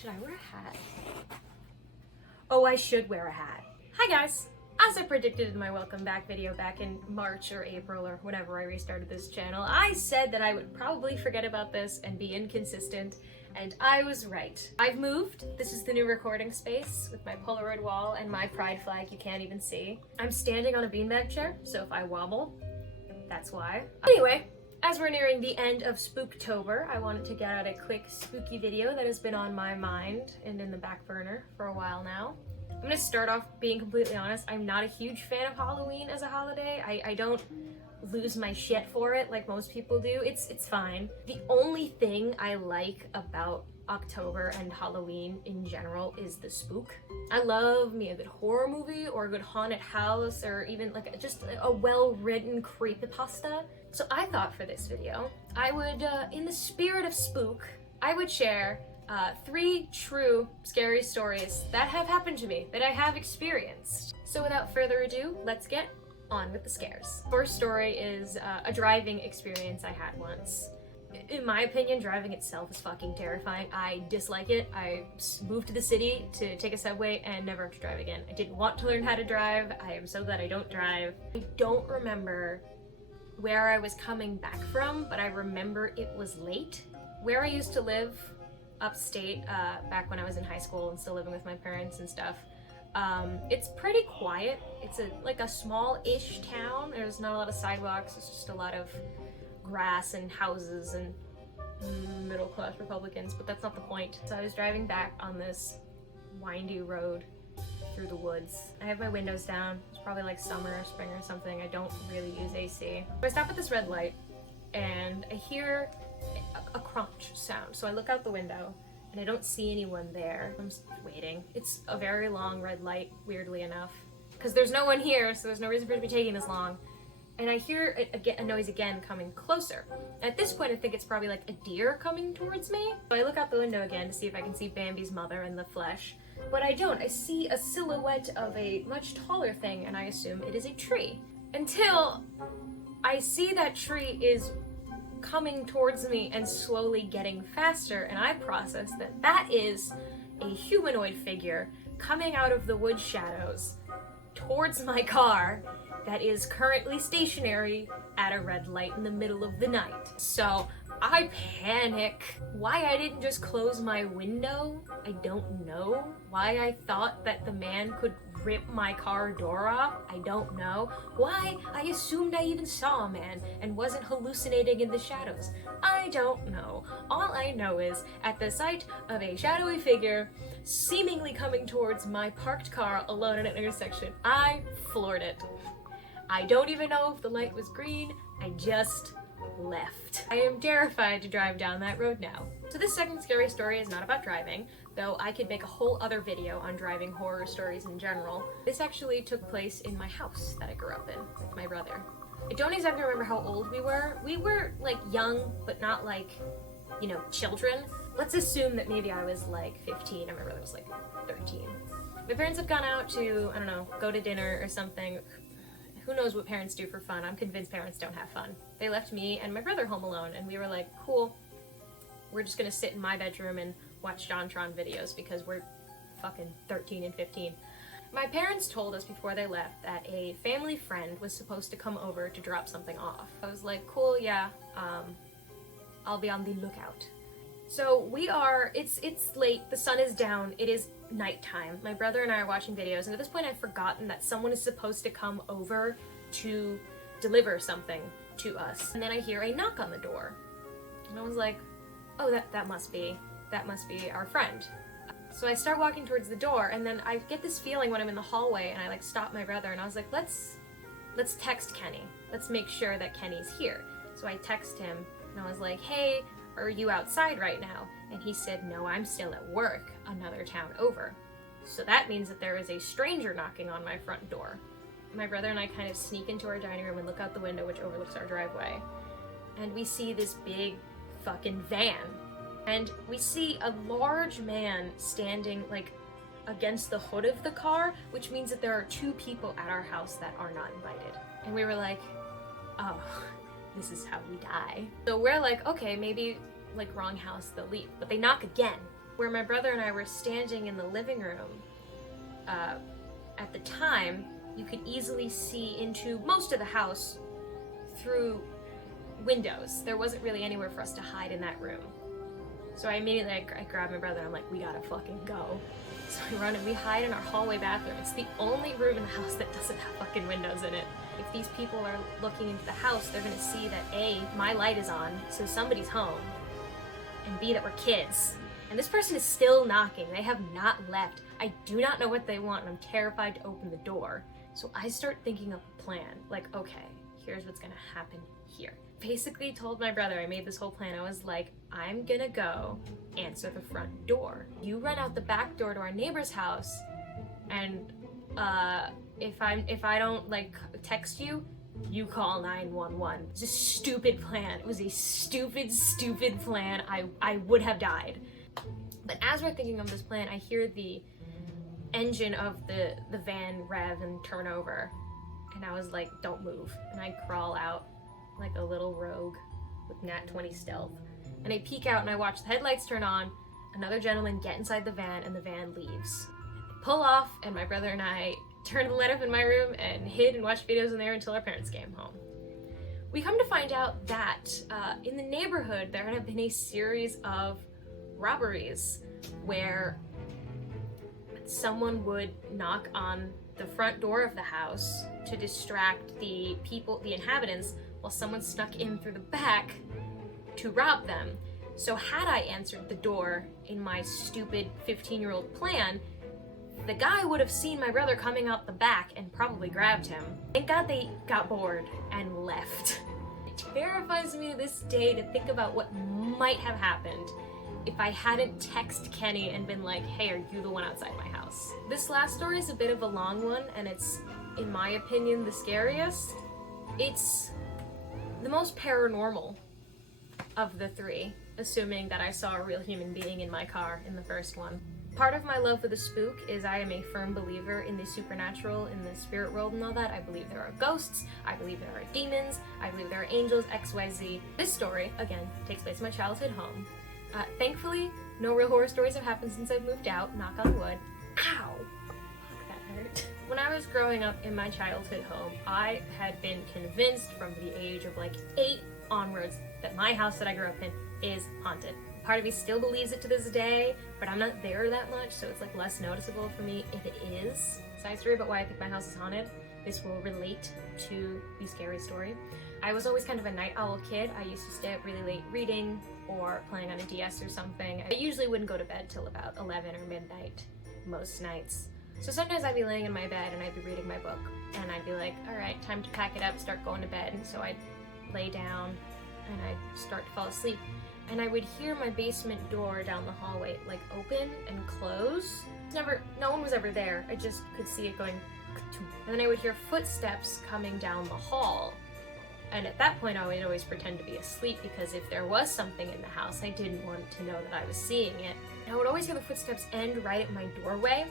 Should I wear a hat? Oh, I should wear a hat. Hi guys! As I predicted in my welcome back video back in March or April or whenever I restarted this channel, I said that I would probably forget about this and be inconsistent, and I was right. I've moved. This is the new recording space with my Polaroid wall and my pride flag you can't even see. I'm standing on a beanbag chair, so if I wobble, that's why. Anyway, as we're nearing the end of Spooktober, I wanted to get out a quick spooky video that has been on my mind and in the back burner for a while now. I'm gonna start off being completely honest. I'm not a huge fan of Halloween as a holiday. I don't lose my shit for it like most people do. It's fine. The only thing I like about October and Halloween in general is the spook. I love me a good horror movie or a good haunted house or even like just a well-written creepypasta. So I thought for this video, I would, in the spirit of spook, I would share 3 true scary stories that have happened to me, that I have experienced. So without further ado, let's get on with the scares. First story is a driving experience I had once. In my opinion, driving itself is fucking terrifying. I dislike it. I moved to the city to take a subway and never have to drive again. I didn't want to learn how to drive. I am so glad I don't drive. I don't remember where I was coming back from, but I remember it was late. Where I used to live, upstate, back when I was in high school and still living with my parents and stuff, it's pretty quiet. It's like a small-ish town. There's not a lot of sidewalks. It's just a lot of grass and houses and middle-class Republicans, but that's not the point. So I was driving back on this windy road through the woods. I have my windows down. It's probably like summer or spring or something. I don't really use AC. So I stop at this red light and I hear a crunch sound. So I look out the window and I don't see anyone there. I'm just waiting. It's a very long red light, weirdly enough, because there's no one here, so there's no reason for it to be taking this long. And I hear a noise again coming closer. At this point, I think it's probably like a deer coming towards me. So I look out the window again to see if I can see Bambi's mother in the flesh, but I don't. I see a silhouette of a much taller thing, and I assume it is a tree. Until I see that tree is coming towards me and slowly getting faster, and I process that that is a humanoid figure coming out of the wood shadows towards my car that is currently stationary at a red light in the middle of the night. So I panic. Why I didn't just close my window, I don't know. Why I thought that the man could rip my car door off, I don't know. Why I assumed I even saw a man and wasn't hallucinating in the shadows, I don't know. All I know is, at the sight of a shadowy figure seemingly coming towards my parked car alone at an intersection, I floored it. I don't even know if the light was green, I just left. I am terrified to drive down that road now. So this second scary story is not about driving, though I could make a whole other video on driving horror stories in general. This actually took place in my house that I grew up in with my brother. I don't exactly remember how old we were. We were like young, but not like, you know, children. Let's assume that maybe I was like 15 and my brother was like 13. My parents had gone out to, I don't know, go to dinner or something. Who knows what parents do for fun? I'm convinced parents don't have fun. They left me and my brother home alone, and we were like, cool, we're just gonna sit in my bedroom and watch JonTron videos because we're fucking 13 and 15. My parents told us before they left that a family friend was supposed to come over to drop something off. I was like, cool, yeah, I'll be on the lookout. So it's late, the sun is down, it is nighttime. My brother and I are watching videos, and at this point I've forgotten that someone is supposed to come over to deliver something to us. And then I hear a knock on the door. And I was like, oh, that must be our friend. So I start walking towards the door, and then I get this feeling when I'm in the hallway, and I like stop my brother, and I was like, let's text Kenny. Let's make sure that Kenny's here. So I text him, and I was like, hey, are you outside right now? And he said, no, I'm still at work, another town over. So that means that there is a stranger knocking on my front door. My brother and I kind of sneak into our dining room and look out the window, which overlooks our driveway. And we see this big fucking van. And we see a large man standing like against the hood of the car, which means that there are 2 people at our house that are not invited. And we were like, oh, this is how we die. So we're like, okay, maybe like wrong house, they'll leave. But they knock again. where my brother and I were standing in the living room, at the time, you could easily see into most of the house through windows. There wasn't really anywhere for us to hide in that room. So I immediately, I grabbed my brother and I'm like, we gotta fucking go. So we run and we hide in our hallway bathroom. It's the only room in the house that doesn't have fucking windows in it. If these people are looking into the house, they're gonna see that A, my light is on, so somebody's home, and B, that we're kids. And this person is still knocking. They have not left. I do not know what they want and I'm terrified to open the door. So I start thinking of a plan. Like, okay, here's what's gonna happen here. Basically told my brother, I made this whole plan. I was like, I'm gonna go answer the front door. You run out the back door to our neighbor's house, and if I don't like text you, you call 911. It's a stupid plan. It was a stupid plan. I would have died. But as we're thinking of this plan, I hear the engine of the van rev and turn over, and I was like, don't move. And I crawl out like a little rogue with nat 20 stealth, and I peek out and I watch the headlights turn on, another gentleman get inside the van, and the van leaves. They pull off, and my brother and I turned the light up in my room and hid and watched videos in there until our parents came home. We come to find out that in the neighborhood there have been a series of robberies where someone would knock on the front door of the house to distract the people, the inhabitants, while someone snuck in through the back to rob them. So had I answered the door in my stupid 15-year-old plan, the guy would have seen my brother coming out the back and probably grabbed him. Thank God they got bored and left. It terrifies me to this day to think about what might have happened if I hadn't texted Kenny and been like, hey, are you the one outside my house? This last story is a bit of a long one, and it's, in my opinion, the scariest. It's the most paranormal of the three, assuming that I saw a real human being in my car in the first one. Part of my love for the spook is I am a firm believer in the supernatural, in the spirit world and all that. I believe there are ghosts, I believe there are demons, I believe there are angels, XYZ. This story, again, takes place in my childhood home. Thankfully, no real horror stories have happened since I've moved out, knock on wood. Ow! Fuck, that hurt. When I was growing up in my childhood home, I had been convinced from the age of like 8 onwards that my house that I grew up in is haunted. Part of me still believes it to this day, but I'm not there that much, so it's like less noticeable for me if it is. Side story about why I think my house is haunted. This will relate to the scary story. I was always kind of a night owl kid. I used to stay up really late reading or playing on a DS or something. I usually wouldn't go to bed till about 11 or midnight most nights. So sometimes I'd be laying in my bed and I'd be reading my book and I'd be like, all right, time to pack it up, start going to bed. And so I'd lay down and I'd start to fall asleep. And I would hear my basement door down the hallway like open and close. No one was ever there. I just could see it going, and then I would hear footsteps coming down the hall. And at that point I would always pretend to be asleep, because if there was something in the house, I didn't want to know that I was seeing it. And I would always hear the footsteps end right at my doorway,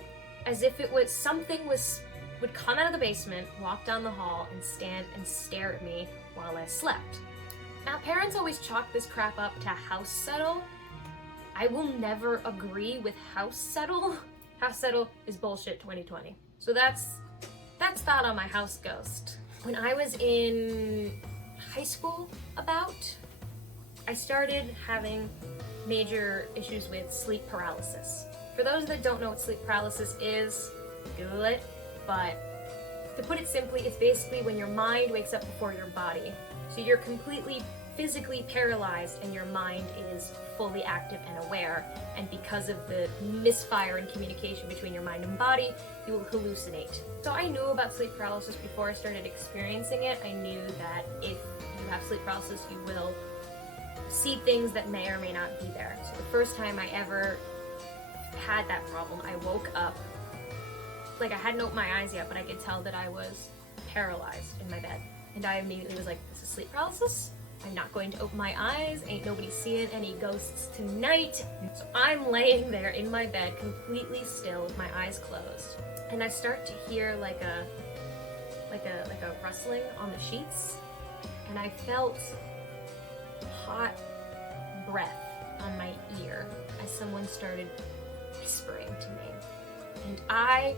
as if it was something would come out of the basement, walk down the hall, and stand and stare at me while I slept. Now, parents always chalk this crap up to house settle. I will never agree with house settle. House settle is bullshit 2020. So that's that on my house ghost. When I was in high school I started having major issues with sleep paralysis. For those that don't know what sleep paralysis is, Google it, but to put it simply, it's basically when your mind wakes up before your body. So you're completely physically paralyzed and your mind is fully active and aware, and because of the misfire in communication between your mind and body, you will hallucinate. So I knew about sleep paralysis before I started experiencing it. I knew that if you have sleep paralysis, you will see things that may or may not be there. So the first time I ever had that problem, I woke up, like I hadn't opened my eyes yet, but I could tell that I was paralyzed in my bed. And I immediately was like, this is sleep paralysis? I'm not going to open my eyes, ain't nobody seeing any ghosts tonight. So I'm laying there in my bed, completely still with my eyes closed. And I start to hear like a rustling on the sheets. And I felt hot breath on my ear as someone started whispering to me. And I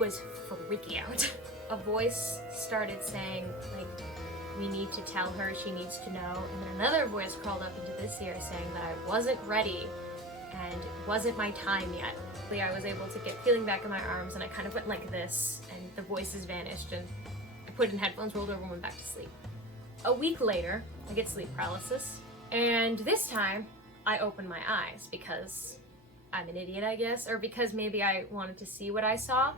was freaking out. A voice started saying, like, we need to tell her, she needs to know. And then another voice crawled up into this ear saying that I wasn't ready and it wasn't my time yet. I was able to get feeling back in my arms, and I kind of went like this, and the voices vanished, and I put in headphones, rolled over, and went back to sleep. A week later, I get sleep paralysis, and this time I open my eyes because I'm an idiot, I guess, or because maybe I wanted to see what I saw.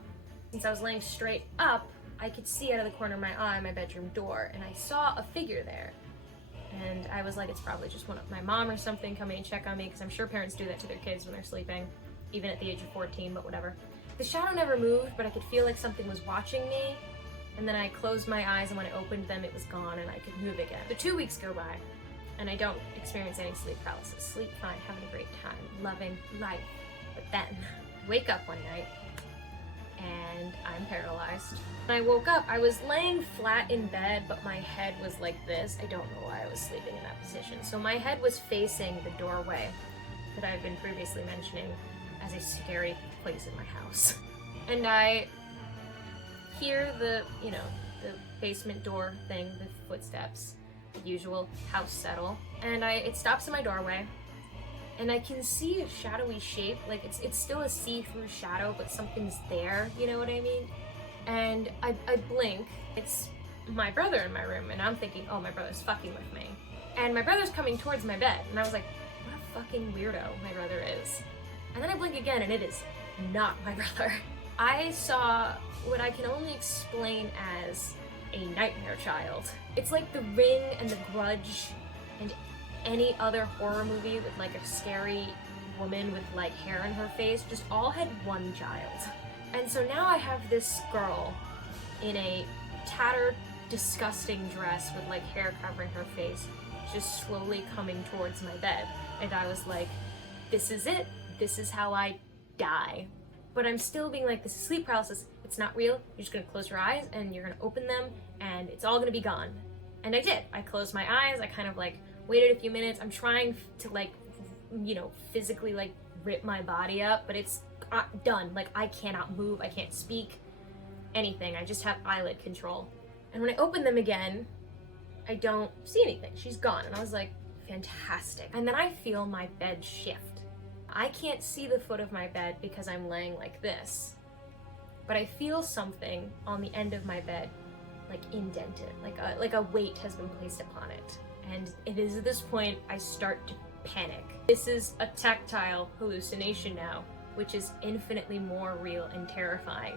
Since I was laying straight up, I could see out of the corner of my eye my bedroom door, and I saw a figure there. And I was like, it's probably just my mom or something coming and check on me, because I'm sure parents do that to their kids when they're sleeping, even at the age of 14, but whatever. The shadow never moved, but I could feel like something was watching me, and then I closed my eyes, and when I opened them, it was gone, and I could move again. So 2 weeks go by, and I don't experience any sleep paralysis. Sleep fine, having a great time, loving life. But then, I wake up one night, and I'm paralyzed. When I woke up, I was laying flat in bed, but my head was like this. I don't know why I was sleeping in that position. So my head was facing the doorway that I've been previously mentioning as a scary place in my house. And I hear the basement door thing, the footsteps, the usual house settle, and it stops in my doorway, and I can see a shadowy shape, like it's still a see-through shadow, but something's there, you know what I mean? And I blink. It's my brother in my room, and I'm thinking, oh, my brother's fucking with me. And my brother's coming towards my bed, and I was like, what a fucking weirdo my brother is. And then I blink again, and it is not my brother. I saw what I can only explain as a nightmare child. It's like The Ring and The Grudge and any other horror movie with like a scary woman with like hair in her face, just all had one child. And so now I have this girl in a tattered, disgusting dress with like hair covering her face, just slowly coming towards my bed. And I was like, this is it. This is how I die. But I'm still being like, this is sleep paralysis. It's not real. You're just gonna close your eyes and you're gonna open them and it's all gonna be gone. And I did. I closed my eyes. I kind of like waited a few minutes. I'm trying to like, physically like rip my body up, but it's done. Like I cannot move. I can't speak anything. I just have eyelid control. And when I open them again, I don't see anything. She's gone. And I was like, fantastic. And then I feel my bed shift. I can't see the foot of my bed because I'm laying like this, but I feel something on the end of my bed, like indented, like a weight has been placed upon it. And it is at this point I start to panic. This is a tactile hallucination now, which is infinitely more real and terrifying.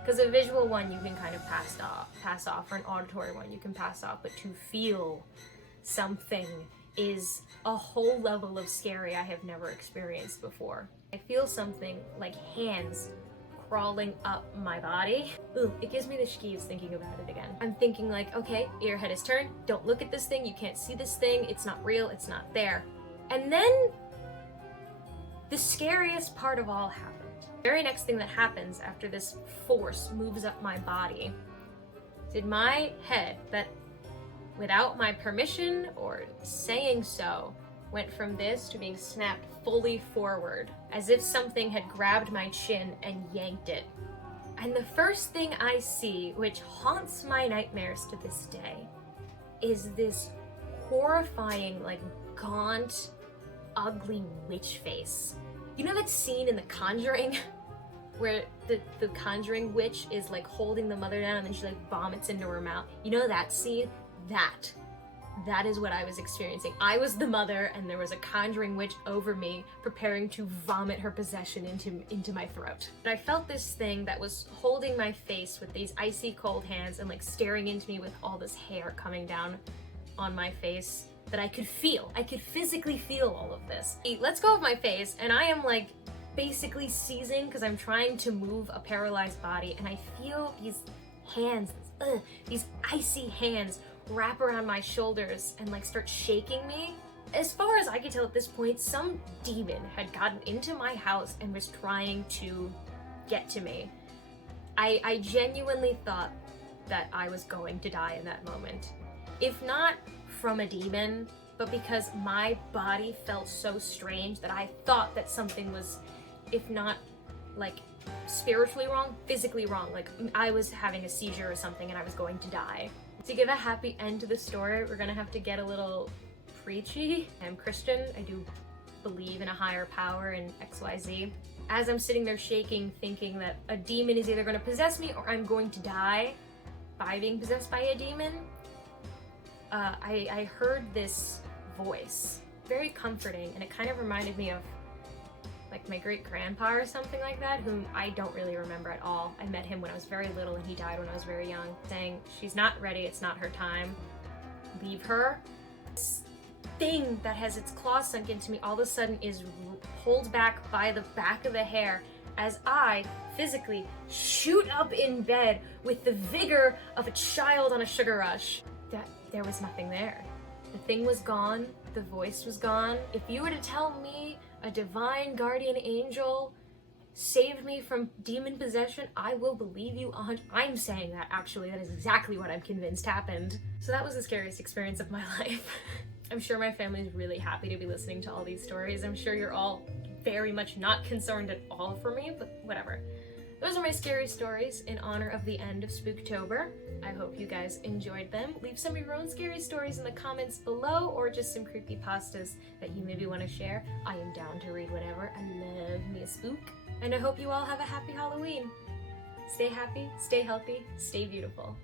Because a visual one you can kind of pass off, or an auditory one you can pass off, but to feel something is a whole level of scary I have never experienced before. I feel something like hands crawling up my body. Ooh, it gives me the shkeeves thinking about it again. I'm thinking like, okay, your head is turned, don't look at this thing, you can't see this thing, it's not real, it's not there. And then the scariest part of all happened. The very next thing that happens after this force moves up my body, did my head, that without my permission or saying so, went from this to being snapped fully forward, as if something had grabbed my chin and yanked it. And the first thing I see, which haunts my nightmares to this day, is this horrifying, like, gaunt, ugly witch face. You know that scene in The Conjuring? Where the Conjuring witch is, like, holding the mother down and then she, like, vomits into her mouth? You know that scene? That is what I was experiencing. I was the mother and there was a conjuring witch over me preparing to vomit her possession into my throat. And I felt this thing that was holding my face with these icy cold hands and like staring into me with all this hair coming down on my face that I could feel. I could physically feel all of this. It lets go of my face and I am like basically seizing because I'm trying to move a paralyzed body, and I feel these hands, these icy hands wrap around my shoulders and like start shaking me. As far as I could tell at this point, some demon had gotten into my house and was trying to get to me. I genuinely thought that I was going to die in that moment. If not from a demon, but because my body felt so strange that I thought that something was, if not like spiritually wrong, physically wrong. Like I was having a seizure or something and I was going to die. To give a happy end to the story, we're gonna have to get a little preachy. I'm Christian. I do believe in a higher power and XYZ. As I'm sitting there shaking, thinking that a demon is either gonna possess me or I'm going to die by being possessed by a demon, I heard this voice, very comforting, and it kind of reminded me of like my great grandpa or something like that, whom I don't really remember at all. I met him when I was very little and he died when I was very young, saying, "She's not ready, it's not her time, leave her." This thing that has its claw sunk into me all of a sudden is pulled back by the back of the hair as I physically shoot up in bed with the vigor of a child on a sugar rush. There was nothing there. The thing was gone, the voice was gone. If you were to tell me a divine guardian angel saved me from demon possession, I will believe you. I'm saying that actually, that is exactly what I'm convinced happened. So that was the scariest experience of my life. I'm sure my family's really happy to be listening to all these stories. I'm sure you're all very much not concerned at all for me, but whatever. Those are my scary stories in honor of the end of Spooktober. I hope you guys enjoyed them. Leave some of your own scary stories in the comments below, or just some creepypastas that you maybe want to share. I am down to read whatever. I love me a spook. And I hope you all have a happy Halloween. Stay happy, stay healthy, stay beautiful.